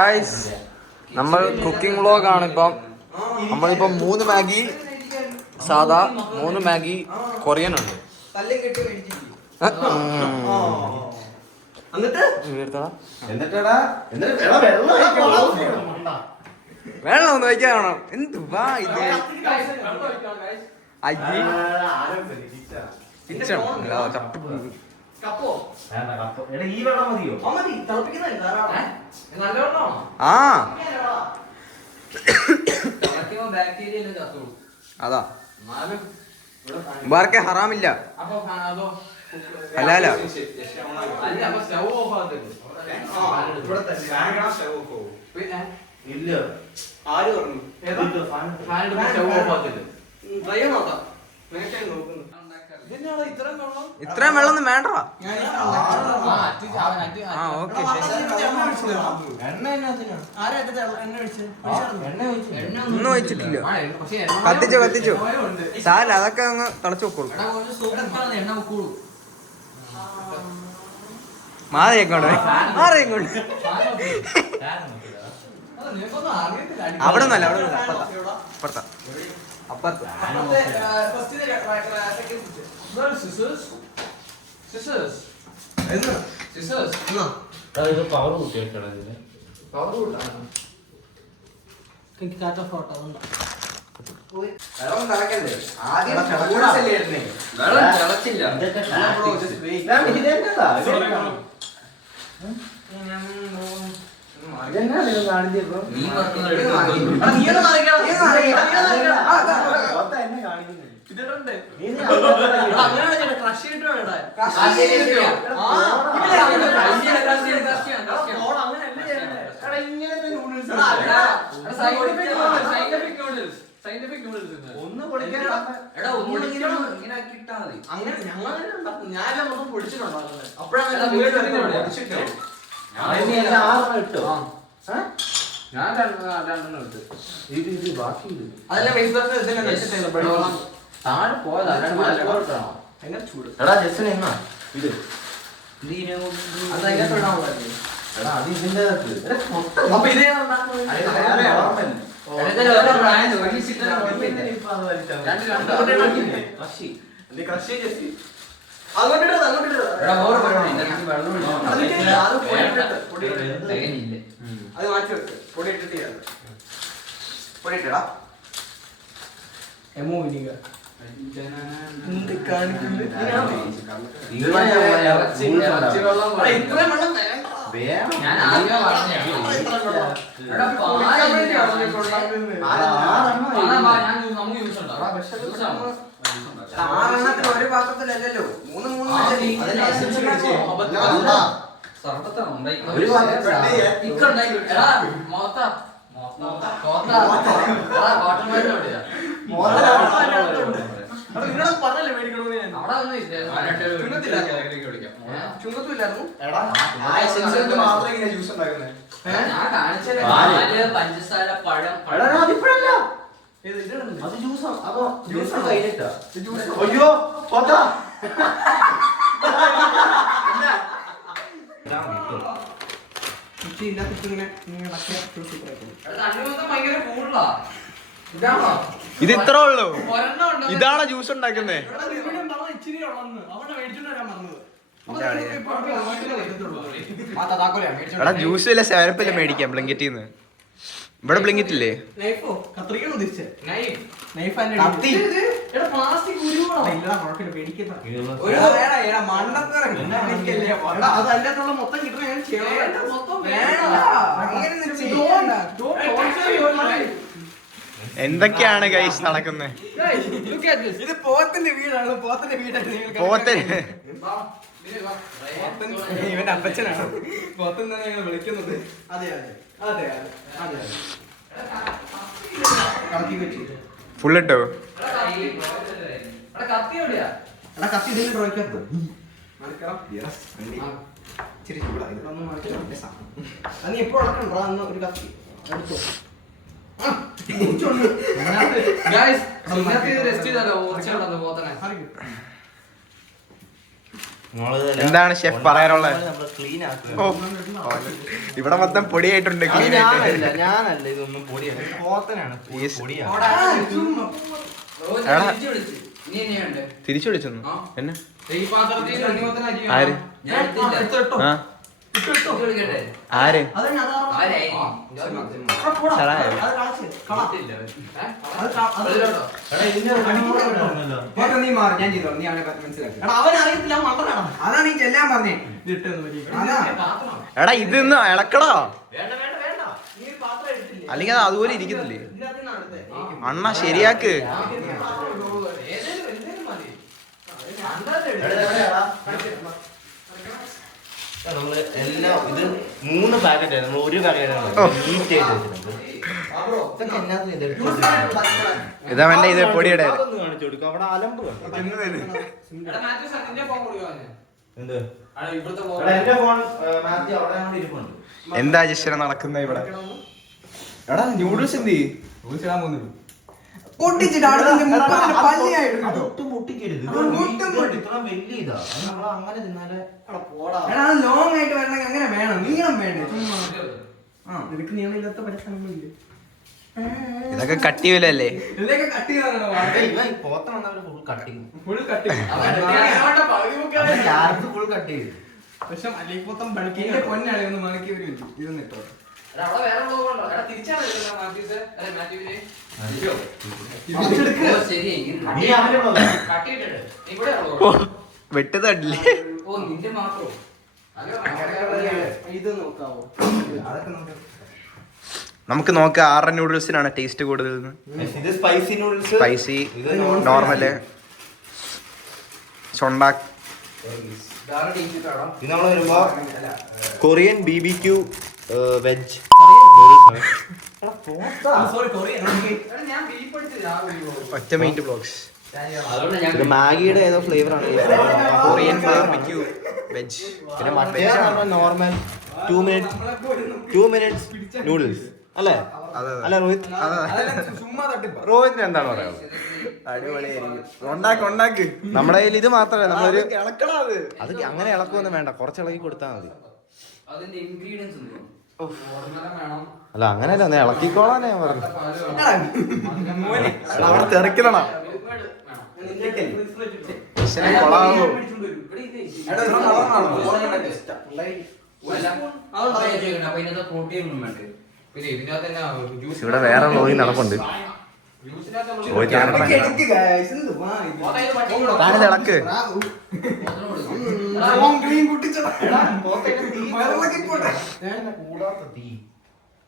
Guys, നമ്മൾ cooking വ്ളോഗാണ് ഇപ്പം. നമ്മളിപ്പം 3 മാഗി സാധാ, 3 മാഗി കൊറിയൻ ഉണ്ട്. വെള്ളം ഒന്ന് വയ്ക്കാണോ? എന്തുവാ ഇത്? അതാ വേറെ ഹറാമില്ല. അല്ല ഇത്രയും വെള്ളമൊന്നും വേണ്ട. ഓക്കെ ഒന്നും ഒഴിച്ചിട്ടില്ല. കത്തിച്ചോ സാല അതൊക്കെ അങ്ങ് തിളച്ചു വെക്കോളൂ. മാറിയേക്കോട്ടെ അവിടെ നിന്നല്ല, അപ്പുറത്താ. ഞാൻ രണ്ടെണ്ണം ഇട്ട് ഇത് ബാക്കിയില്ല. താഴെ പോയതാ. എങ്ങനെ ചൂട് എടാ ജസ്റ്റ് എന്നാ ഇത് അത് ഇതിന്റെ അത് മാറ്റി വെക്ക്. പൊടി ഇട്ടിട്ട് പൊടി ഇട്ടടാ. എമോ വിനിഗർ ഒരു പാത്രത്തിലല്ലോ, 3 പഞ്ചസാര പഴം അത് ജ്യൂസാ. അതോ ജ്യൂസ് കഴിഞ്ഞിട്ടാ? അയ്യോ ഇത് ഇത്ര ഉള്ളൂ. ഇതാണ് ജ്യൂസ് ഉണ്ടാക്കുന്നേ. എടാ ജ്യൂസ് ഇല്ല, സേവനപ്പല്ലേ മേടിക്കാം ബ്ലിങ്കറ്റിന്ന്. ഇവിടെ ബ്ലിങ്കറ്റ് ഇല്ലേ? എന്തൊക്കെയാണ് ഗൈസ് നടക്കുന്നത്? ഇത് പോത്തിന്റെ വീടാണ്. ഇവന്റെ അപ്പച്ചനാണ് പോത്തെന്നാണ് ഞങ്ങൾ വിളിക്കുന്നത്. ഫുൾ ഇട്ടോ? നീ എപ്പോ ഒരു കത്തി എടുത്തോ. എന്താണ് ഷെഫ് പറയാനുള്ളത്? ഇവിടെ മൊത്തം പൊടിയായിട്ടുണ്ട്. ക്ലീൻ ആയിട്ട് ഞാനല്ല ഇതൊന്നും പൊടിയാണ്, പോത്തനാണ്. തിരിച്ചു വിളിച്ചു എന്നെ ആര്? എടാ ഇതൊന്ന് ഇളക്കടാ, അല്ലെങ്കിൽ അത് അതുപോലെ ഇരിക്കുന്നില്ലേ? അണ്ണ ശരിയാക്ക്. നമ്മള് എല്ലാം ഇത് 3 പാക്കറ്റ് നമ്മൾ ഒരു ഇതാ വേണ്ട, ഇത് പൊടിയുടെ കാണിച്ചു കൊടുക്കും. അവിടെ അലമ്പ് എന്താ ജസ്റ്റ് നടക്കുന്ന ഇവിടെ? എടാ ന്യൂഡിൽസ് എന്ത് ലോങ് ആയിട്ട് വരണമെങ്കിൽ അങ്ങനെ വേണം, നീളം വേണ്ടേ? നിനക്ക് നീളമില്ലാത്ത പരിശ്രമമില്ലേ? ഇതൊക്കെ കട്ടിയില്ലല്ലേ? ഇതൊക്കെ കട്ട് പക്ഷെ അല്ലിപ്പൊത്തം ബൾക്കിന്റെ പൊന്നാളെ ഒന്ന് മണക്കി വരും. ഇതൊന്നും ഇട്ടോ വെട്ടുതട്ടില്ലേ? നമുക്ക് നോക്കാം ആറ് നൂഡിൽസിനാണ് ടേസ്റ്റ് കൂടുതൽ. സ്പൈസി നൂഡിൽസ്, സ്പൈസി, നോർമല്, ചൊണ്ടാക്ക്. ഇത് നമ്മൾ വരുമ്പോ കൊറിയൻ BBQ വെജ് ഒറ്റ മിനിറ്റ് ബ്ലോഗ്സ്. മാഗിയുടെ ഏതോ ഫ്ലേവർ ആണ്, കൊറിയൻ ബാർബിക്യൂ വെജ്. പിന്നെ മറ്റേ നോർമൽ 2 മിനിറ്റ്സ് നൂഡിൽസ് അല്ലേ? അല്ല രോഹിത്, റോഹിത്തിന് എന്താണ് പറയാനുള്ളത്? ഉണ്ടാക്ക്. നമ്മുടെ കയ്യിൽ ഇത് മാത്രമല്ല, നമ്മളൊരു അത് അങ്ങനെ ഇളക്കൊന്നും വേണ്ട, കുറച്ച് ഇളക്കി കൊടുത്താൽ മതി. അല്ല അങ്ങനെയല്ല, ഒന്ന് ഇളക്കിക്കോളാനേ ഞാൻ പറഞ്ഞു. അവിടെ തിരക്കിലണോ കൊളാവോ? ഇവിടെ വേറെ ലോറി നടപ്പുണ്ട്. ഇളക്ക്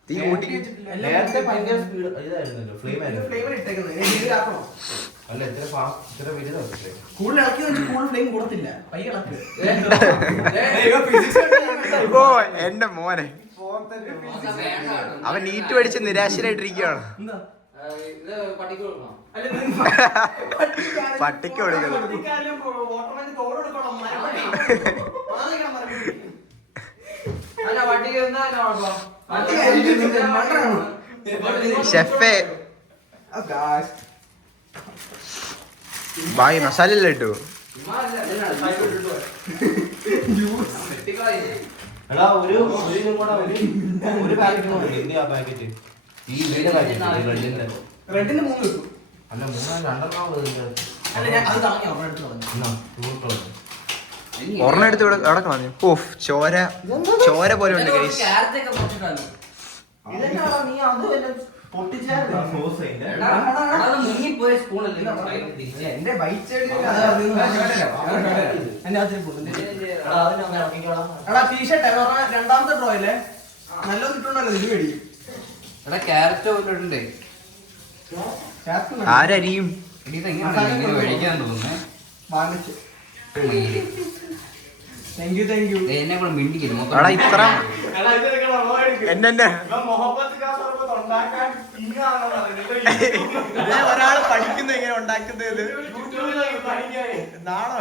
തീ കൂട്ടി. നേരത്തെ ഭയങ്കര സ്പീഡ് ഇതായിരുന്നല്ലോ, ഫ്ലെയിം ആയിരുന്നു. അല്ല ഇത്ര വലുതാ, കൂടുതൽ ഇളക്കി കൂടുതൽ ഫ്ലെയിം കൂടത്തില്ല. ഓ എന്റെ മോനെ, അവൻ നീറ്റ് പഠിച്ച് നിരാശരായിട്ടിരിക്കുകയാണ്. പട്ടിക്ക് കൊടുക്കണം. ഷെഫേ ബായി മസാല ഇട്ടു. എടാ ഒരു പാക്കറ്റ് പാക്കറ്റ് ഈ റെഡിന് 3 കിട്ടും. അല്ല 3 ഒരെണ്ണം എടുത്ത് അവിടെ കളഞ്ഞു. ഓഫ്, ചോര പോലെ ഉണ്ട് ഗൈസ്. രണ്ടാമത്തെ ഡ്രോയില്ലേ നല്ലത് കിട്ടുണ്ടല്ലോ, ഇത് മേടിക്കും. ആരരിയും എടാ ഇത്ര എന്നെ ഒരാള് പഠിക്കുന്നു ഇങ്ങനെ ഉണ്ടാക്കുന്നത്. നാണോ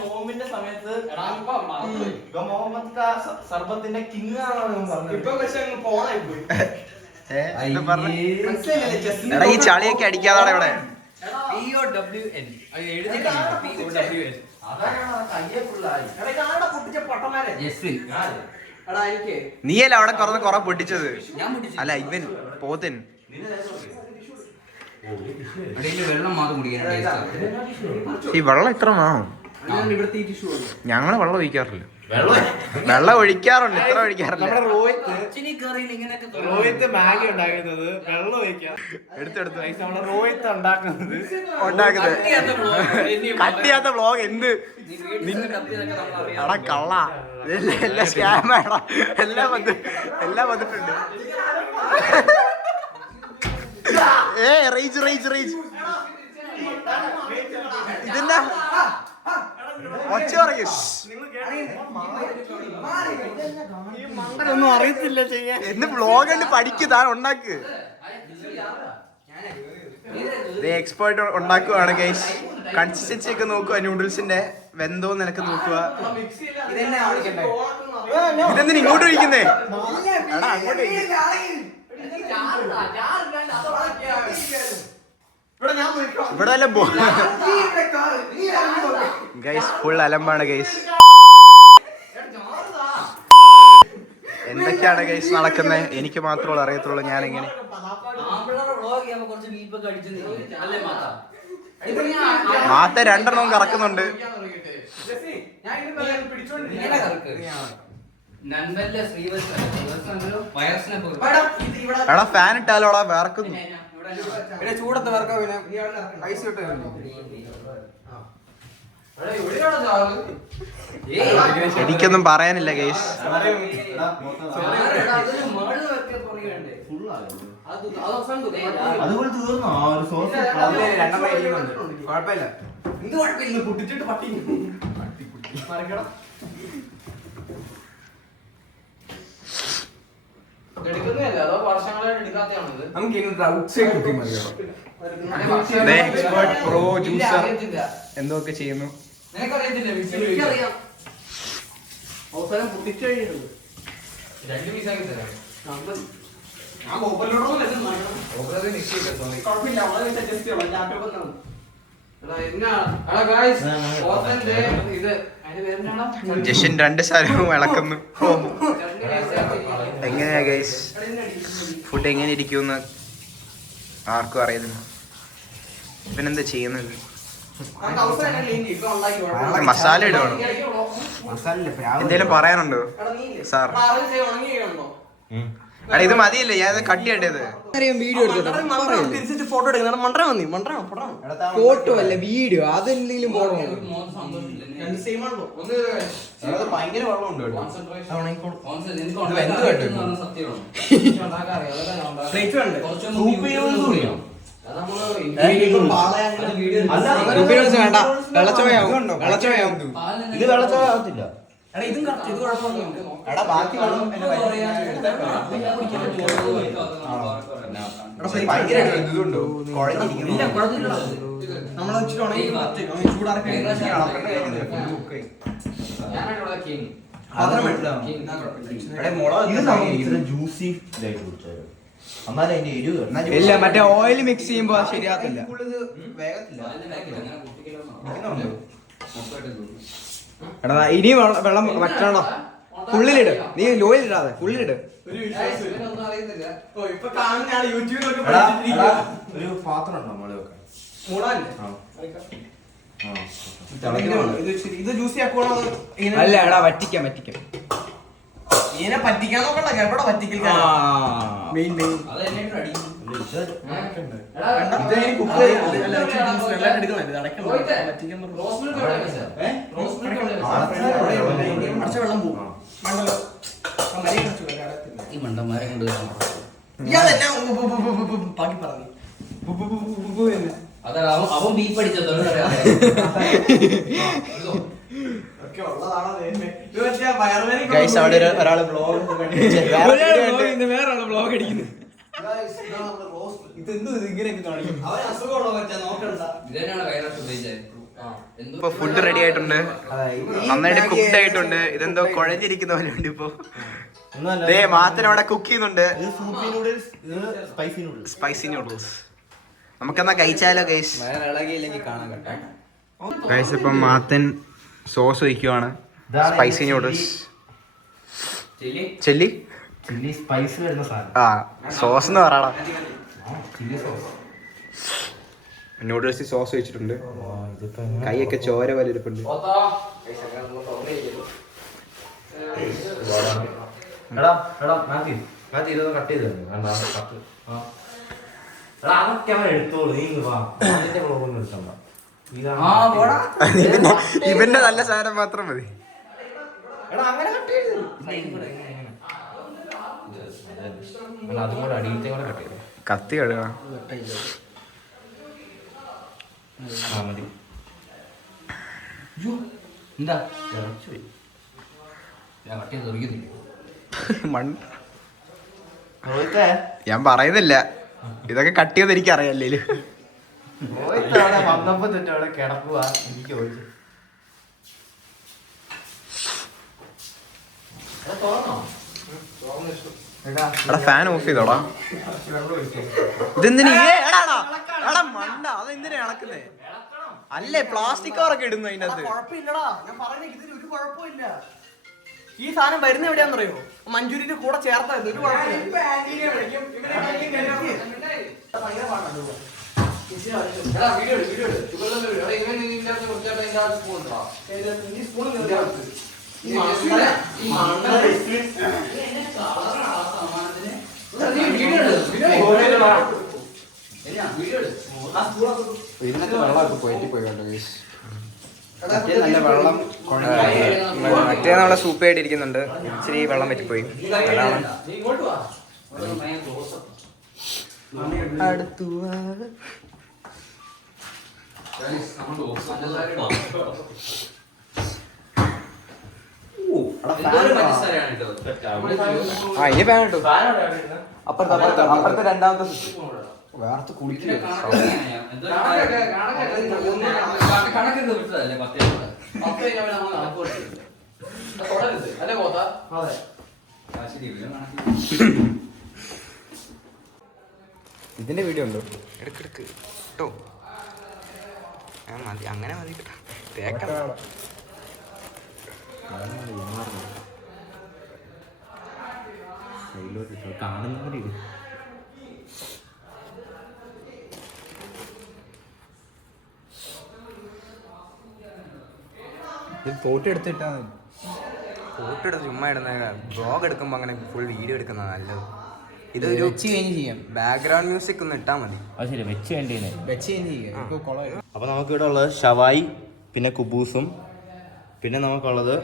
നോമ്പിന്റെ സമയത്ത് മുഹമ്മദ് സർബത്തിന്റെ കിങ് ആണോ പറഞ്ഞത്. ഇപ്പൊ പക്ഷെ പോണായി പോയി. എടാ ഈ ചളിയൊക്കെ അടിക്കാതാണ് ഇവിടെ. നീയല്ല അവിടെ കുറെ പൊട്ടിച്ചത്. അല്ല ഇവൻ പോത്തൻ. വെള്ളം മാത്രം കുടിക്കാൻ ഈ വെള്ളം ഇത്ര വേണോ? ഞങ്ങള് വെള്ളം ഒഴിക്കാറില്ല. വെള്ളം ഒഴിക്കാറുണ്ട്, ഇത്ര ഒഴിക്കാറില്ല. റോഹിത്ത് മാഗി ഉണ്ടാക്കുന്നത് വെള്ളം ഒഴിക്കാം. എടുത്തെടുത്ത് നമ്മുടെ റോഹിത്ത് ഉണ്ടാക്കുന്നത് കട്ടിയാത്ത വ്ളോഗ് എന്ത് എടാ കള്ള എല്ലാം സ്കാമാടാ. എല്ലാം വന്നിട്ടുണ്ട്. റേജ് ഇതെന്താ ഒച്ച പറയും. ഒന്നും അറിയത്തില്ല ചെയ്യാൻ. എന്ന് വ്ളോഗ് കണ്ട് പഠിക്കുക, താൻ ഉണ്ടാക്ക്. എക്സ്പേർട്ട് ഉണ്ടാക്കുവാണ് ഗൈസ്. കൺസിസ്റ്റൻസി ഒക്കെ നോക്കുക. നൂഡിൽസിന്റെ വെന്തോ നിനക്ക് നോക്കുക. ഇതെന്തിനാ ഇങ്ങോട്ട് ഒഴിക്കുന്നേ? എടാ അങ്ങോട്ട് ഇവിടെ വല്ല ഗൈസ് ഫുൾ അലമ്പാണ് ഗൈസ്. എന്തൊക്കെയാണ് ഗൈസ് നടക്കുന്നത് എനിക്ക് മാത്രമേ അറിയത്തുള്ളൂ. ഞാനിങ്ങനെ മാത്ത 2 കറക്കുന്നുണ്ട്. എടാ ഫാൻ ഇട്ടാലോടാ വേർക്കുന്നു. ചൂടത്ത് വേർക്കാ പിന്നെ ഐസ് കിട്ടും. എനിക്കൊന്നും പറയാനില്ല ഗൈസ്. അതുപോലെ തീർന്നോ? കുഴപ്പമില്ല. ഇത് കുഴപ്പമില്ല. പൊട്ടിച്ചിട്ട് പട്ടി പ്രോ ജ്യൂസർ എന്തൊക്കെ ചെയ്യുന്നു. ജഷൻ 2 സ്ഥലവും ഇളക്കുന്നു. എങ്ങനെയാ ഗൈസ് ഫുഡ് എങ്ങനെ ഇരിക്കുമെന്ന് ആർക്കും അറിയുന്നില്ല. ഇവനെന്താ ചെയ്യുന്നത്? മസാല ഇടുവാണോ? എന്തേലും പറയാനുണ്ടോ സാർ? എടാ ഇത് മതിയില്ലേ, ഞാൻ കട്ട് ചെയ്യേണ്ടത്. വീഡിയോ ഫോട്ടോ എടുക്കണം. ഫോട്ടോ അല്ല വീഡിയോ. അതെന്തെങ്കിലും ഭയങ്കര വെള്ളമുണ്ട്. വേണ്ട. വെള്ളച്ചോയാവും. ഇത് വെള്ളച്ചോയ ആവത്തില്ല. ഇതും കറക്റ്റ്. ഇത് കുഴപ്പമൊന്നുമില്ല. എടാ ബാക്കി വെള്ളം ഇതുണ്ടോ? ജ്യൂസി എന്നാലും അതിന്റെ എരിവ് ഇല്ല, മറ്റേ ഓയിൽ മിക്സ് ചെയ്യുമ്പോ ശരിയാകത്തില്ല. വേഗത്തില്ല. എടാ ഇനി വെള്ളം വറ്റണോ? ഫുള്ളിലിട്. നീ ലോയിൽ ഇടാതെ ഫുള്ളിലിട്. ഒരു പാത്രം ഉണ്ടോ മോളെ വെക്കാൻ? ഇത് ജ്യൂസി ആക്കുവാണോ? അല്ല എടാ വറ്റിക്കാം. ഇങ്ങനെ പറ്റിക്കാൻ നോക്കണ്ട. എവിടെ പറ്റിക്കില്ല. ഈ മണ്ടന്മാരെ കൊണ്ട് അവൻ ബീഫ് അടിച്ചോ. ഗൈസ് അവിടെ ഒരാള് ബ്ലോഗ് അടിക്കുന്നു. ഇപ്പൊ ഫുഡ് റെഡി ആയിട്ടുണ്ട്. നന്നായിട്ട് കുക്ക്ഡ് ആയിട്ടുണ്ട്. ഇതെന്തോ കുഴഞ്ഞിരിക്കുന്ന പോലെ ഉണ്ട്. ഇപ്പൊ മാത്രം അവിടെ കുക്ക് ചെയ്യുന്നുണ്ട്. Spicy noodles. നമുക്കെന്നാ കഴിച്ചാലോ ഗൈസ്? ഇളകിയില്ലെങ്കിൽ കാണാൻ കേട്ടോ. ഗൈസ് ഇപ്പം മാത്തൻ സോസ് ഒഴിക്കുവാണ്. Spicy noodles. Chilli chilli spice വരുന്ന സാധനം. ആ സോസ് എന്ന് പറയടാ. Chilli sauce. നൂഡിൽസ് സോസ് ഒഴിച്ചിട്ടുണ്ട്. കൈയൊക്കെ ചോര പോലെ ഇരിപ്പുണ്ട്. എടാ മാറ്റി ഇതൊന്ന് കട്ട് ചെയ്ത് തന്നെ. അതൊക്കെ അവൻ എടുത്തോളൂ. നീ വാ, അതിന്റെ വ്ളോഗൊന്നും എടുക്കണ്ട. ഇവന്റെ നല്ല സാധനം മാത്രം മതി. എടാ അങ്ങനെ കട്ട് ചെയ്ത് അതും കൂടെ അടിയത്തെ കൂടെ കട്ട് ചെയ്ത് കത്തി കഴുകണ. മതി. എന്താ ഞാൻ പറയുന്നില്ല, ഇതൊക്കെ കട്ട് ചെയ്ത് എനിക്ക് അറിയാല്ലേ. വന്നപ്പോ തൊട്ട് അവിടെ കിടക്കുക. എനിക്ക് ചോദിച്ചു ഫാൻ ഓഫ് ചെയ്തോടാ. ഇതെന്തിനാ മണ്ട? അതെന്തിനാ ഇളക്കുന്നേ? അല്ലേ പ്ലാസ്റ്റിക് കവറൊക്കെ ഇടുന്നു അതിനകത്ത്. കുഴപ്പമില്ലടാ, ഞാൻ പറയുന്നത് ഇതിന് ഒരു കുഴപ്പമില്ല. ഈ സാധനം വരുന്ന എവിടെയാന്ന് അറിയോ? മഞ്ചൂരിന്റെ കൂടെ ചേർത്തായിരുന്നു. ഒരു കുഴപ്പമില്ല. ഇതിനകത്ത് വെള്ളമൊക്കെ പോയിട്ട് പോയി കേട്ടോ ഗൈസ്. നല്ല വെള്ളം മറ്റേ നമ്മളെ സൂപ്പ് ആയിട്ട് ഇരിക്കുന്നുണ്ട്. ഇച്ചിരി വെള്ളം പറ്റിപ്പോയി. അതാണ് ഇനി ഫാൻ കിട്ടും. അപ്പുറത്തെ രണ്ടാമത്തെ സ്വിച്ച് വേർത്ത് കുളിക്കുക. ഇതിന്റെ വീഡിയോ ഉണ്ടോ? എടുക്കെടുക്ക് കേട്ടോ. മതി, അങ്ങനെ മതി കേട്ടോ. തേക്കണം. ഫോട്ടോ എടുത്തിട്ടാ മതി. ഫോട്ടോ എടുത്ത് ചുമ്മാ ഇടുന്ന ബ്ലോഗ് എടുക്കുമ്പോ അങ്ങനെ ഫുൾ വീഡിയോ എടുക്കുന്ന നല്ലത്. ഇതൊരു ബാക്ക്ഗ്രൗണ്ട് മ്യൂസിക് ഒന്ന് ഇട്ടാ മതി. അപ്പൊ നമുക്ക് ഇവിടെ ഉള്ളത് ഷവായി, പിന്നെ കുബൂസും, പിന്നെ നമുക്കുള്ളത്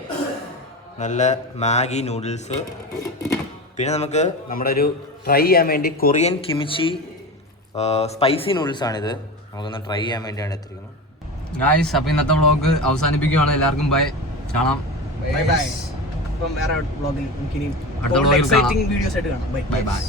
നല്ല മാഗി നൂഡിൽസ്, പിന്നെ നമുക്ക് നമ്മുടെ ഒരു ട്രൈ ചെയ്യാൻ വേണ്ടി കൊറിയൻ കിമിച്ചി സ്പൈസി നൂഡിൽസ് ആണിത്. നമുക്കൊന്ന് ട്രൈ ചെയ്യാൻ വേണ്ടിയാണ് എത്തിയിരിക്കുന്നത്. ഗായ്സ്, അപ്പൊ ഇന്നത്തെ വ്ളോഗ് അവസാനിപ്പിക്കുകയാണ്. എല്ലാവർക്കും ബൈ, കാണാം. Bye bye. ഇപ്പം വേറെ വ്ളോഗിൽ അടുത്ത വ്ളോഗിൽ കാണാം. വീഡിയോസ് ആയിട്ട് കാണാം. Bye bye bye.